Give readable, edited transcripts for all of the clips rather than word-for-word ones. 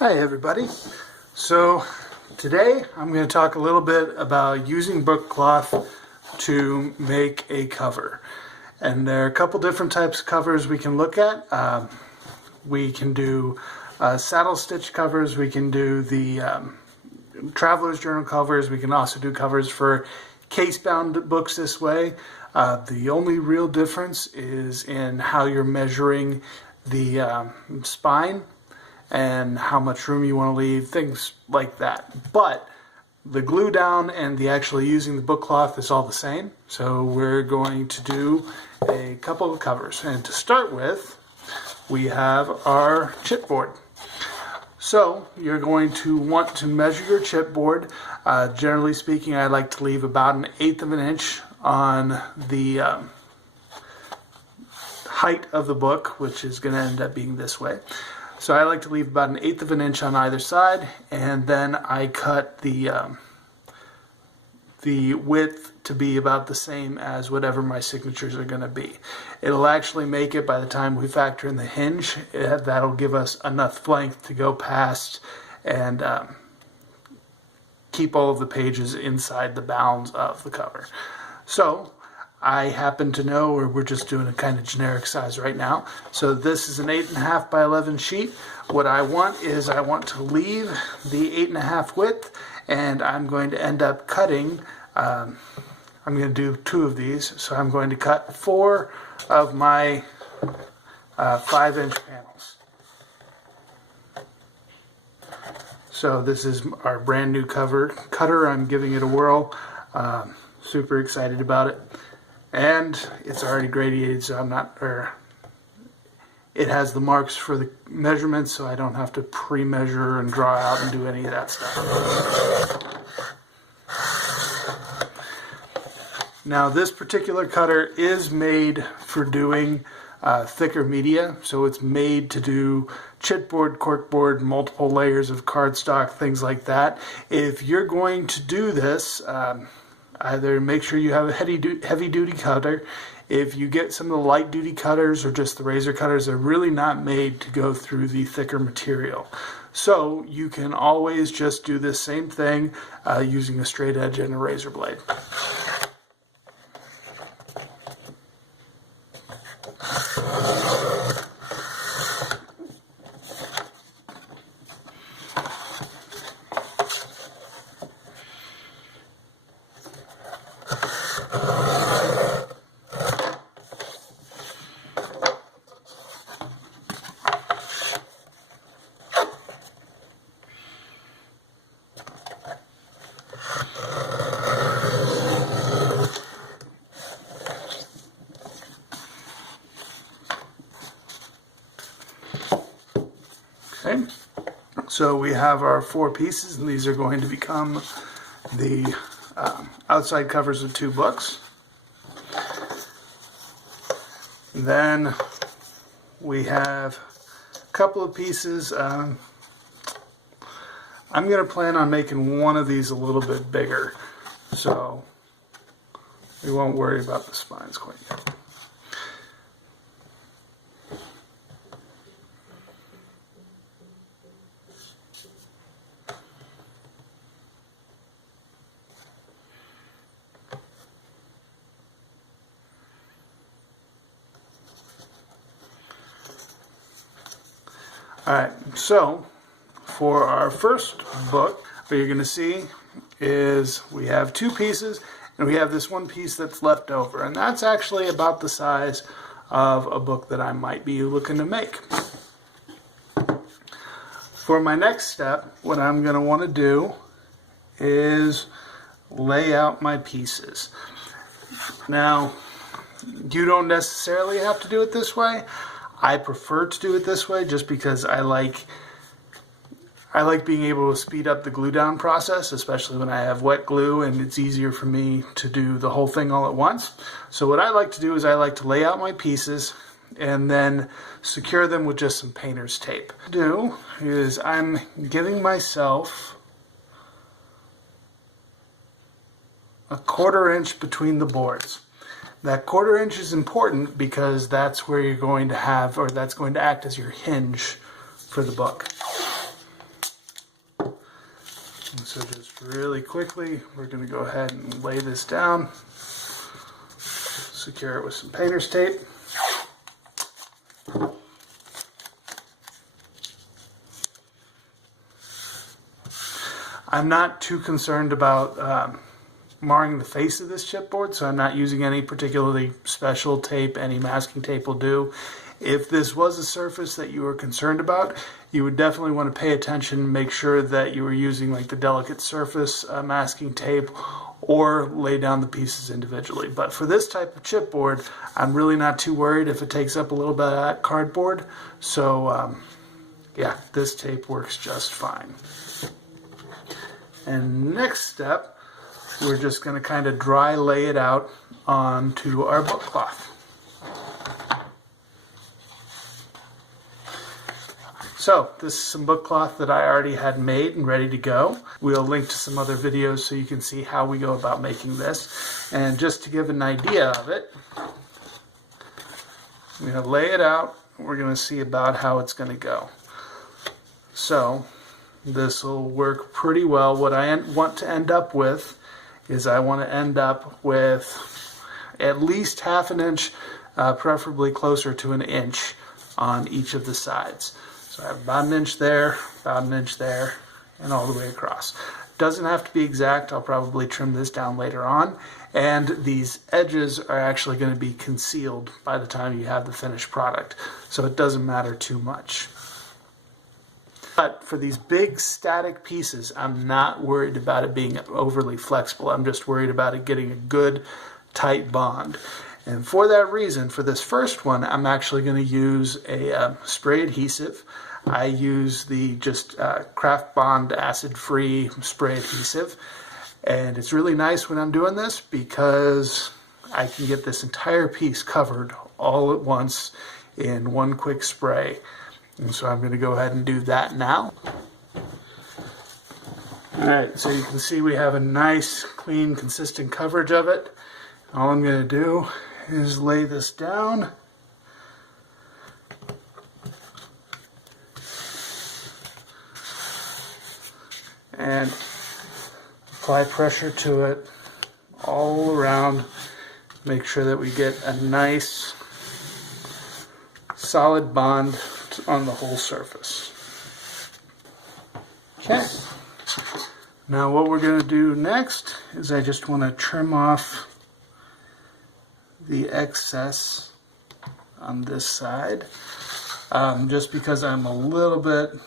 Hi everybody. So today I'm going to talk a little bit about using book cloth to make a cover. And there are a couple different types of covers we can look at. We can do saddle stitch covers, we can do the traveler's journal covers, we can also do covers for case-bound books this way. The only real difference is in how you're measuring the spine and how much room you want to leave, things like that. But the glue down and the actually using the book cloth is all the same. So we're going to do a couple of covers. And to start with, we have our chipboard. So you're going to want to measure your chipboard. Generally speaking, I like to leave about 1/8 of an inch on the height of the book, which is going to end up being this way. So I like to leave about 1/8 of an inch on either side, and then I cut the width to be about the same as whatever my signatures are going to be. It'll actually make it, by the time we factor in the hinge, that'll give us enough length to go past and keep all of the pages inside the bounds of the cover. So I happen to know, or we're just doing a kind of generic size right now. So this is an 8.5 by 11 sheet. What I want is I want to leave the 8.5 width, and I'm going to end up cutting, I'm going to do 2 of these. So I'm going to cut 4 of my 5-inch panels. So this is our brand new cutter. I'm giving it a whirl. Super excited about it. And it's already gradiated, so it has the marks for the measurements, so I don't have to pre-measure and draw out and do any of that stuff. Now this particular cutter is made for doing thicker media, so it's made to do chipboard, corkboard, multiple layers of cardstock, things like that. If you're going to do this, either make sure you have a heavy-duty cutter. If you get some of the light-duty cutters or just the razor cutters, they're really not made to go through the thicker material. So you can always just do this same thing using a straight edge and a razor blade. Okay, so we have our 4 pieces, and these are going to become the outside covers of 2 books. Then we have a couple of pieces. I'm going to plan on making one of these a little bit bigger, so we won't worry about the spines quite yet. Alright, so for our first book, what you're going to see is we have 2 pieces, and we have this one piece that's left over, and that's actually about the size of a book that I might be looking to make. For my next step, what I'm going to want to do is lay out my pieces. Now, you don't necessarily have to do it this way. I prefer to do it this way just because I like being able to speed up the glue down process, especially when I have wet glue and it's easier for me to do the whole thing all at once. So what I like to do is I like to lay out my pieces and then secure them with just some painter's tape. What I do is I'm giving myself a 1/4 inch between the boards. That 1/4 inch is important because that's where you're going to have, or that's going to act as your hinge for the book. And so just really quickly, we're going to go ahead and lay this down, secure it with some painter's tape. I'm not too concerned about marring the face of this chipboard, so I'm not using any particularly special tape. Any masking tape will do. If this was a surface that you were concerned about, you would definitely want to pay attention, make sure that you were using like the delicate surface masking tape, or lay down the pieces individually. But for this type of chipboard, I'm really not too worried if it takes up a little bit of that cardboard. So yeah, this tape works just fine. And next step, we're just going to kind of dry lay it out onto our book cloth. So this is some book cloth that I already had made and ready to go. We'll link to some other videos so you can see how we go about making this. And just to give an idea of it, I'm going to lay it out. We're going to see about how it's going to go. So this will work pretty well. What I want to end up with is I want to end up with at least ½ an inch, preferably closer to an inch on each of the sides. So I have about an inch there, and all the way across. Doesn't have to be exact. I'll probably trim this down later on. And these edges are actually going to be concealed by the time you have the finished product. So it doesn't matter too much. But for these big static pieces, I'm not worried about it being overly flexible. I'm just worried about it getting a good, tight bond. And for that reason, for this first one, I'm actually going to use a spray adhesive. I use the just Craft Bond acid-free spray adhesive. And it's really nice when I'm doing this because I can get this entire piece covered all at once in one quick spray. And so I'm going to go ahead and do that now. Alright, so you can see we have a nice, clean, consistent coverage of it. All I'm going to do is lay this down. And apply pressure to it all around. Make sure that we get a nice, solid bond on the whole surface. Okay. Now what we're going to do next is I just want to trim off the excess on this side. Just because I'm a little bit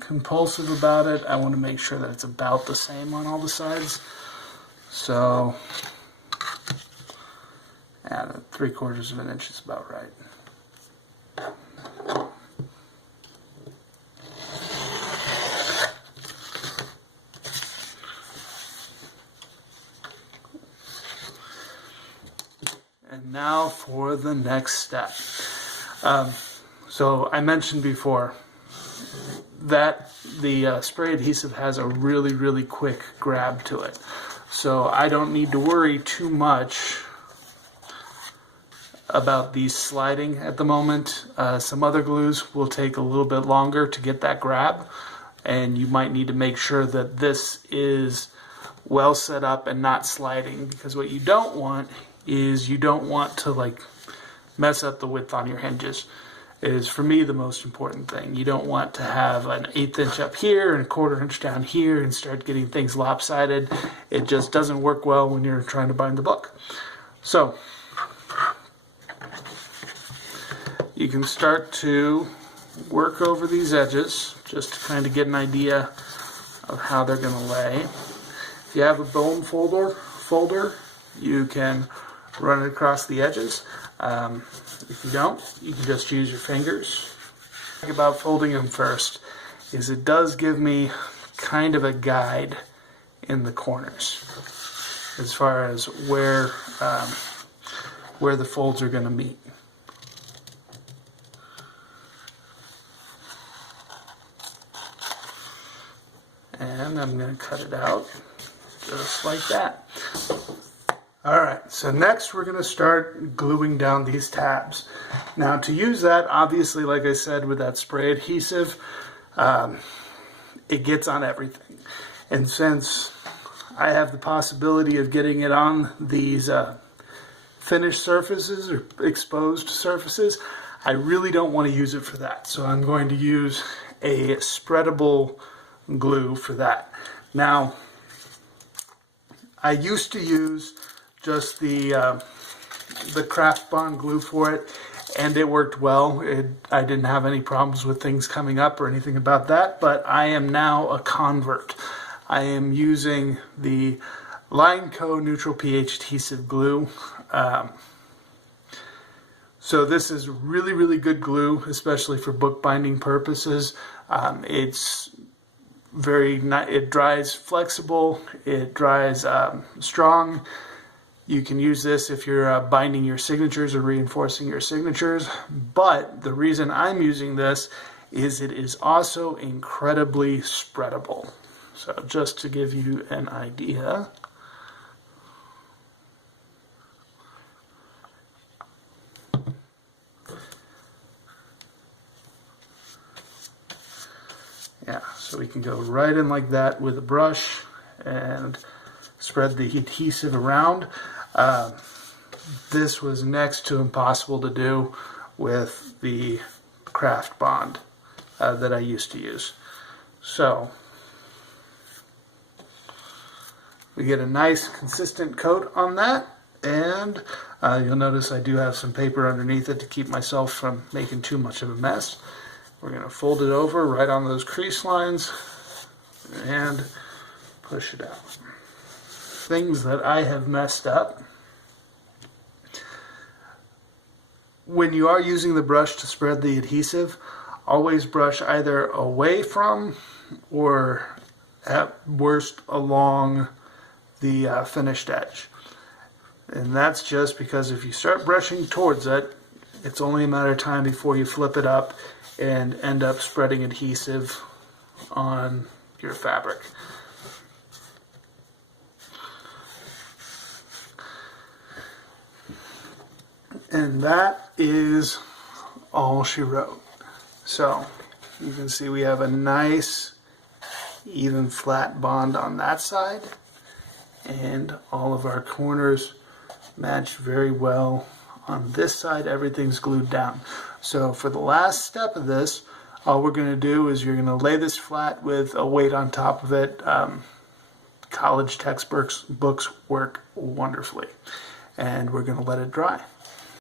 compulsive about it, I want to make sure that it's about the same on all the sides. So, yeah, 3/4 of an inch is about right. And now for the next step. So I mentioned before that the spray adhesive has a really, really quick grab to it. So I don't need to worry too much about these sliding at the moment. Some other glues will take a little bit longer to get that grab, and you might need to make sure that this is well set up and not sliding, because what you don't want is you don't want to like mess up the width on your hinges. Is for me the most important thing. You don't want to have an 1/8 inch up here and 1/4 inch down here and start getting things lopsided. It just doesn't work well when you're trying to bind the book. So you can start to work over these edges just to kind of get an idea of how they're going to lay. If you have a bone folder, you can run it across the edges. If you don't, you can just use your fingers. The thing about folding them first is it does give me kind of a guide in the corners as far as where the folds are going to meet. And I'm going to cut it out just like that. Alright, so next we're going to start gluing down these tabs. Now to use that, obviously, like I said, with that spray adhesive, it gets on everything. And since I have the possibility of getting it on these finished surfaces or exposed surfaces, I really don't want to use it for that. So I'm going to use a spreadable glue for that. Now, I used to use just the Craft Bond glue for it, and it worked well. I didn't have any problems with things coming up or anything about that, but I am now a convert. I am using the Line Co Neutral pH Adhesive Glue. So this is really, really good glue, especially for bookbinding purposes. It's it dries flexible, it dries strong. You can use this if you're binding your signatures or reinforcing your signatures, but the reason I'm using this is it is also incredibly spreadable. So just to give you an idea, yeah, so we can go right in like that with a brush and spread the adhesive around. This was next to impossible to do with the Craft Bond that I used to use. So we get a nice consistent coat on that, and you'll notice I do have some paper underneath it to keep myself from making too much of a mess. We're going to fold it over right on those crease lines and push it out. Things that I have messed up. When you are using the brush to spread the adhesive, always brush either away from or at worst along the finished edge. And that's just because if you start brushing towards it, it's only a matter of time before you flip it up and end up spreading adhesive on your fabric. And that is all she wrote. So you can see we have a nice even flat bond on that side, and all of our corners match very well. On this side, everything's glued down. So for the last step of this, all we're going to do is you're going to lay this flat with a weight on top of it. College textbooks work wonderfully. And we're going to let it dry.